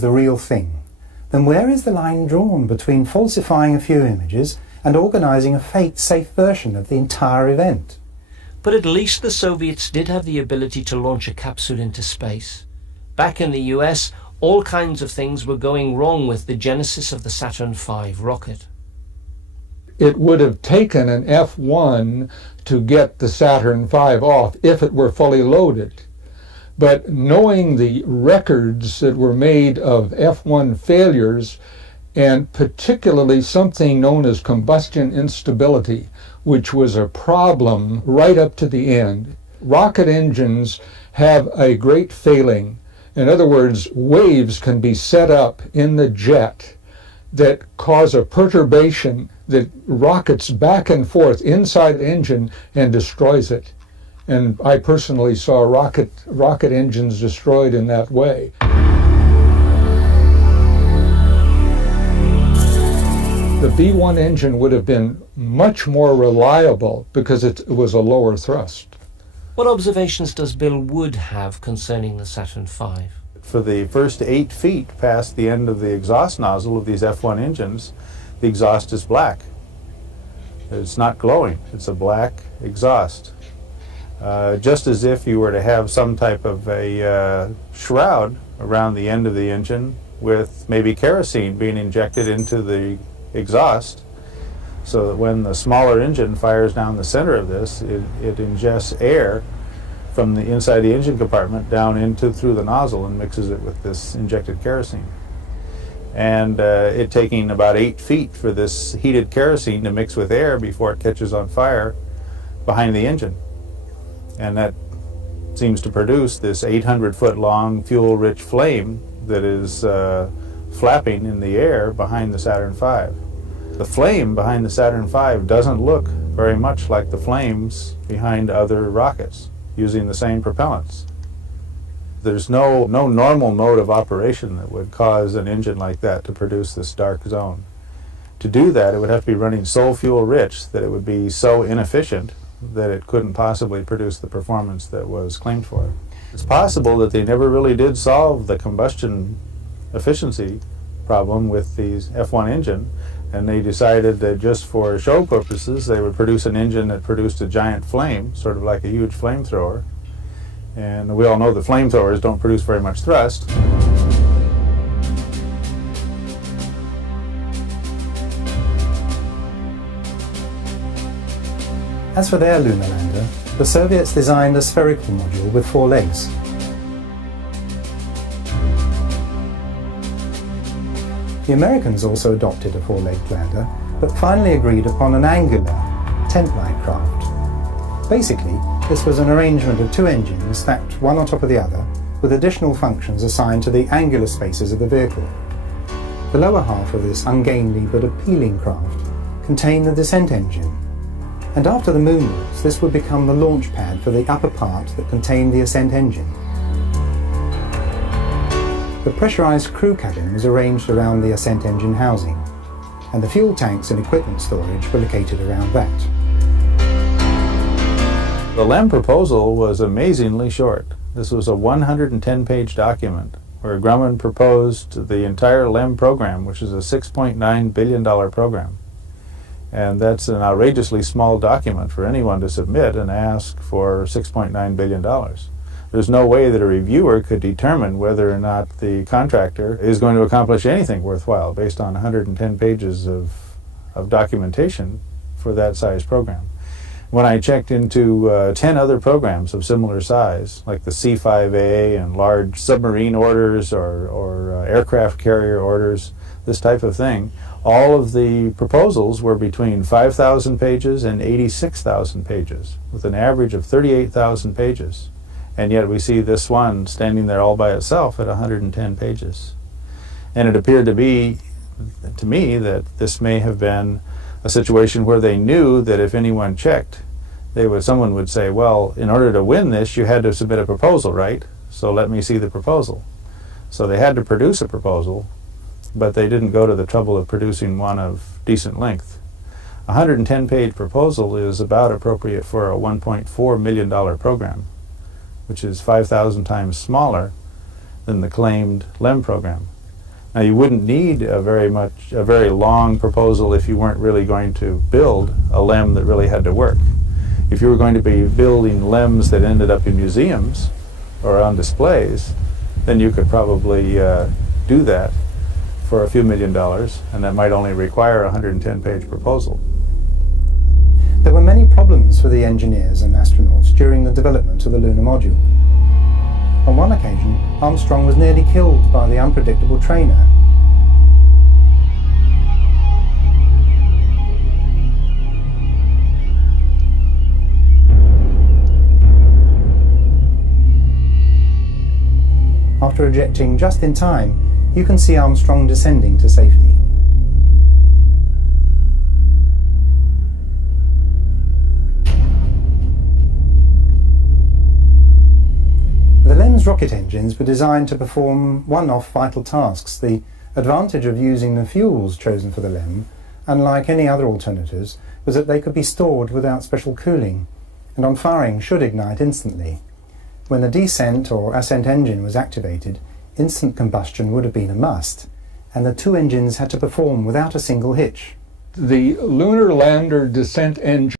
is the real thing, then where is the line drawn between falsifying a few images and organising a fake, safe version of the entire event? But at least the Soviets did have the ability to launch a capsule into space. Back in the US, all kinds of things were going wrong with the genesis of the Saturn V rocket. It would have taken an F-1 to get the Saturn V off if it were fully loaded. But knowing the records that were made of F-1 failures, and particularly something known as combustion instability, which was a problem right up to the end, rocket engines have a great failing. In other words, waves can be set up in the jet that cause a perturbation that rockets back and forth inside the engine and destroys it. And I personally saw rocket engines destroyed in that way. The V1 engine would have been much more reliable because it was a lower thrust. What observations does Bill Wood have concerning the Saturn V? For the first 8 feet past the end of the exhaust nozzle of these F1 engines, the exhaust is black. It's not glowing, it's a black exhaust. Just as if you were to have some type of a shroud around the end of the engine with maybe kerosene being injected into the exhaust, so that when the smaller engine fires down the center of this, it ingests air from the inside the engine compartment down through the nozzle and mixes it with this injected kerosene. And it taking about 8 feet for this heated kerosene to mix with air before it catches on fire behind the engine. And that seems to produce this 800-foot long fuel-rich flame that is flapping in the air behind the Saturn V. The flame behind the Saturn V doesn't look very much like the flames behind other rockets using the same propellants. There's no normal mode of operation that would cause an engine like that to produce this dark zone. To do that, it would have to be running so fuel-rich that it would be so inefficient that it couldn't possibly produce the performance that was claimed for it. It's possible that they never really did solve the combustion efficiency problem with the F1 engine, and they decided that just for show purposes they would produce an engine that produced a giant flame, sort of like a huge flamethrower. And we all know that flamethrowers don't produce very much thrust. As for their lunar lander, the Soviets designed a spherical module with 4 legs. The Americans also adopted a 4-legged lander, but finally agreed upon an angular, tent-like craft. Basically, this was an arrangement of 2 engines stacked one on top of the other, with additional functions assigned to the angular spaces of the vehicle. The lower half of this ungainly but appealing craft contained the descent engine, and after the moonwalks, this would become the launch pad for the upper part that contained the ascent engine. The pressurized crew cabin was arranged around the ascent engine housing, and the fuel tanks and equipment storage were located around that. The LEM proposal was amazingly short. This was a 110-page document where Grumman proposed the entire LEM program, which is a $6.9 billion program. And that's an outrageously small document for anyone to submit and ask for $6.9 billion. There's no way that a reviewer could determine whether or not the contractor is going to accomplish anything worthwhile based on 110 pages of documentation for that size program. When I checked into 10 other programs of similar size, like the C-5A and large submarine orders or aircraft carrier orders, this type of thing, all of the proposals were between 5,000 pages and 86,000 pages, with an average of 38,000 pages. And yet we see this one standing there all by itself at 110 pages. And it appeared to me that this may have been a situation where they knew that if anyone checked, someone would say, well, in order to win this, you had to submit a proposal, right? So let me see the proposal. So they had to produce a proposal, but they didn't go to the trouble of producing one of decent length. A 110-page proposal is about appropriate for a $1.4 million program, which is 5,000 times smaller than the claimed LEM program. Now you wouldn't need a very long proposal if you weren't really going to build a LEM that really had to work. If you were going to be building LEMs that ended up in museums or on displays, then you could probably do that for a few $1,000,000, and that might only require a 110-page proposal. There were many problems for the engineers and astronauts during the development of the lunar module. On one occasion, Armstrong was nearly killed by the unpredictable trainer. After ejecting just in time, you can see Armstrong descending to safety. The LEM's rocket engines were designed to perform one-off vital tasks. The advantage of using the fuels chosen for the LEM, unlike any other alternatives, was that they could be stored without special cooling, and on firing should ignite instantly. When the descent or ascent engine was activated, instant combustion would have been a must, and the two engines had to perform without a single hitch. The lunar lander descent engine